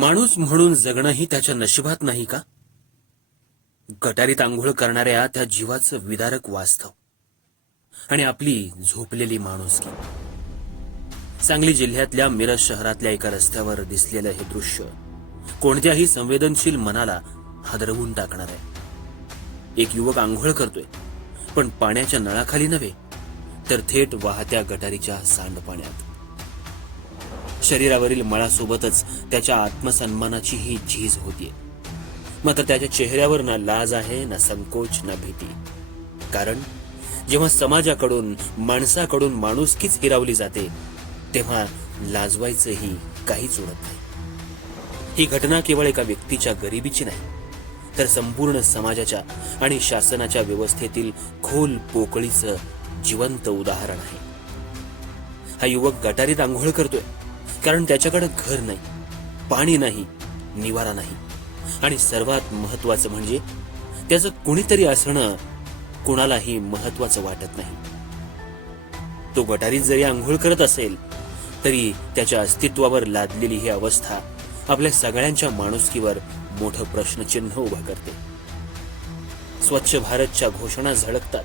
माणूस म्हणून जगणंही त्याच्या नशिबात नाही का? गटारीत आंघोळ करणाऱ्या त्या जीवाचं विदारक वास्तव आणि आपली झोपलेली माणुसकी. सांगली जिल्ह्यातल्या मिरज शहरातल्या एका रस्त्यावर दिसलेलं हे दृश्य कोणत्याही संवेदनशील मनाला हादरवून टाकणार आहे. एक युवक आंघोळ करतोय, पण पाण्याच्या नळाखाली नव्हे, तर थेट वाहत्या गटारीच्या सांडपाण्यात. शरीरावरील मळासोबतच त्याच्या आत्मसन्मानाचीही झीज होतीये. मात्र त्याच्या चेहऱ्यावर ना लाज आहे, ना संकोच, ना भीती. कारण जेव्हा समाजाकडून, माणसाकडून माणुसकीच हिरावली जाते, तेव्हा लाजवायचंही काहीच उरत नाही. ही घटना केवळ एका व्यक्तीच्या गरिबीची नाही, तर संपूर्ण समाजाच्या आणि शासनाच्या व्यवस्थेतील खोल पोकळीचं जिवंत उदाहरण आहे. हा युवक गटारीत आंघोळ करतोय कारण त्याच्याकडे घर नाही, पाणी नाही, निवारा नाही, आणि सर्वात महत्वाचं म्हणजे त्याचं कुणीतरी असणं कुणालाही महत्वाचं वाटत नाही. तो गटारीत जरी आंघोळ करत असेल तरी त्याच्या अस्तित्वावर लादलेली ही अवस्था आपल्या सगळ्यांच्या माणुसकीवर मोठं प्रश्नचिन्ह उभा करते. स्वच्छ भारतच्या घोषणा झळकतात,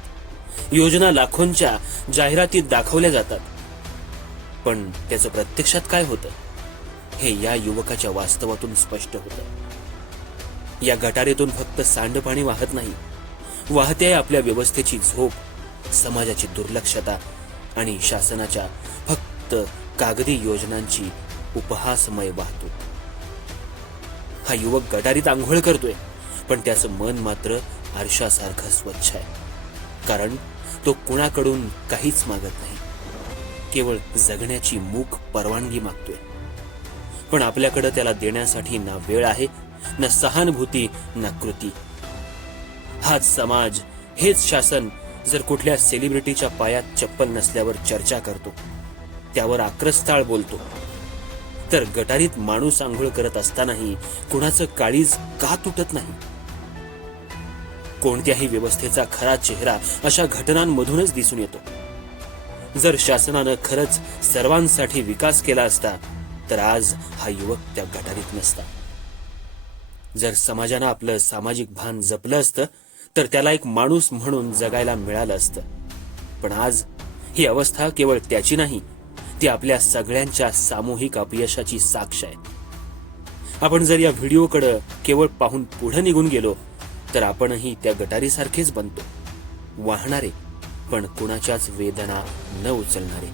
योजना लाखोंच्या जाहिरातीत दाखवल्या जातात, पण त्याचं प्रत्यक्षात काय होतं हे या युवकाच्या वास्तवातून स्पष्ट होतं. या गटारीतून फक्त सांडपाणी वाहत नाही, वाहते आपल्या व्यवस्थेची झोप, समाजाची दुर्लक्षता आणि शासनाच्या फक्त कागदी योजनांची उपहासमय वाहतूक. हा युवक गटारीत आंघोळ करतोय, पण त्याचं मन मात्र आरशासारखं स्वच्छ आहे. कारण तो कुणाकडून काहीच मागत नाही, केवळ जगण्याची मूक परवानगी मागतोय. पण आपल्याकडे त्याला देण्यासाठी ना वेळ आहे, ना सहानुभूती, ना कृती. हाच समाज, हेच शासन जर कुठल्या सेलिब्रिटीच्या पायात चप्पल नसल्यावर चर्चा करतो, त्यावर आक्रस्ताळ बोलतो, तर गटारीत माणूस आंघोळ करत असतानाही कुणाचं काळीज का तुटत नाही? कोणत्याही व्यवस्थेचा खरा चेहरा अशा घटनांमधूनच दिसून येतो. जर शासनानं खरंच सर्वांसाठी विकास केला असता, तर आज हा युवक त्या गटारीत नसता. जर समाजानं आपलं सामाजिक भान जपलं असतं, तर त्याला एक माणूस म्हणून जगायला मिळालं असतं. पण आज ही अवस्था केवळ त्याची नाही, ती आपल्या सगळ्यांच्या सामूहिक अपयशाची साक्ष आहे. आपण जर या व्हिडिओकडे केवळ पाहून पुढे निघून गेलो, तर आपणही त्या गटारीसारखेच बनतो, वाहणारे पण कुणाच्याच वेदना न उचलणारे.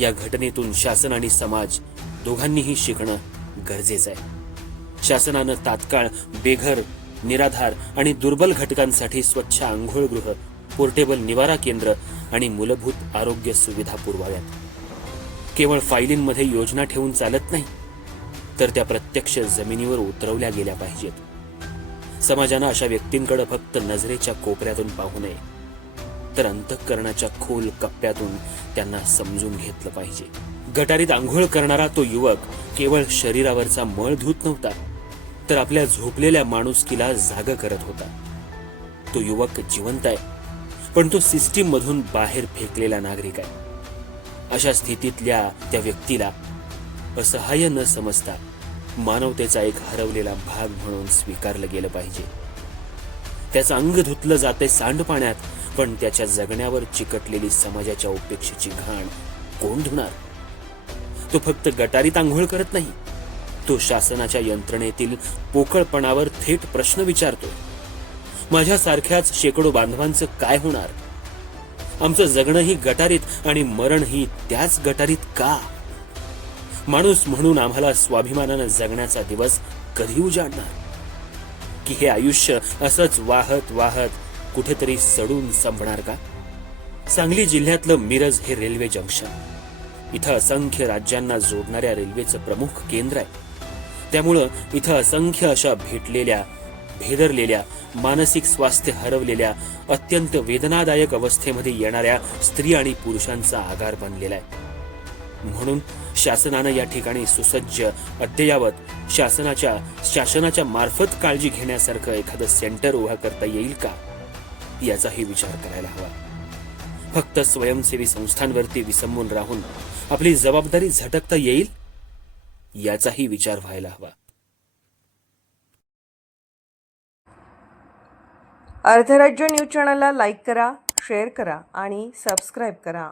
या घटनेतून शासन आणि समाज दोघांनीही शिकणं गरजेचं आहे. शासनानं तात्काळ बेघर, निराधार आणि दुर्बल घटकांसाठी स्वच्छ आंघोळगृह, पोर्टेबल निवारा केंद्र आणि मूलभूत आरोग्य सुविधा पुरवाव्यात. केवळ फायलींमध्ये योजना ठेवून चालत नाही, तर त्या प्रत्यक्ष जमिनीवर उतरवल्या गेल्या पाहिजेत. समाजानं अशा व्यक्तींकडे फक्त नजरेच्या कोपऱ्यातून पाहू नये, तर अंतःकरणाच्या खोल कप्प्यातून त्यांना समजून घेतलं पाहिजे. गटारीत आंघोळ करणारा तो युवक केवळ शरीरावरचा मळ धुत नव्हता, तर आपल्या झोपलेल्या माणुसकीला जाग करत होता. तो युवक जिवंत आहे, पण तो सिस्टीम मधून बाहेर फेकलेला नागरिक आहे. अशा स्थितीतल्या त्या व्यक्तीला असहाय्य न समजता मानवतेचा एक हरवलेला भाग म्हणून स्वीकारलं गेलं पाहिजे. त्याचं अंग धुतलं जाते सांडपाण्यात, पण त्याच्या जगण्यावर चिकटलेली समाजाच्या उपेक्षेची घाण कोण धुणार? तो फक्त गटारीत आंघोळ करत नाही, तो शासनाच्या यंत्रणेतील पोकळपणावर थेट प्रश्न विचारतो. माझ्यासारख्याच शेकडो बांधवांचं काय होणार? आमचं जगणंही गटारीत आणि मरणही त्याच गटारीत का? माणूस म्हणून आम्हाला स्वाभिमानानं जगण्याचा दिवस कधी उजाडणार? की हे आयुष्य असंच वाहत वाहत कुठेतरी सडून संपणार का? सांगली जिल्ह्यातलं मिरज हे रेल्वे जंक्शन. इथं असंख्य राज्यांना जोडणाऱ्या रेल्वेचं प्रमुख केंद्र आहे. त्यामुळं इथं असंख्य अशा भेदरलेल्या, मानसिक स्वास्थ्य हरवलेल्या, अत्यंत वेदनादायक अवस्थेमध्ये येणाऱ्या स्त्री आणि पुरुषांचा आगार बनलेला आहे. म्हणून शासनानं या ठिकाणी सुसज्ज, अद्ययावत शासनाच्या मार्फत काळजी घेण्यासारखं एखादं सेंटर उभा करता येईल का, याचाही विचार करायला हवा. फक्त स्वयंसेवी संस्थांवरती विसंबून राहून आपली जबाबदारी झटकता येईल? याचाही विचार व्हायला हवा. अर्धराज्य न्यूज चॅनलला लाईक करा, शेअर करा आणि सबस्क्राईब करा.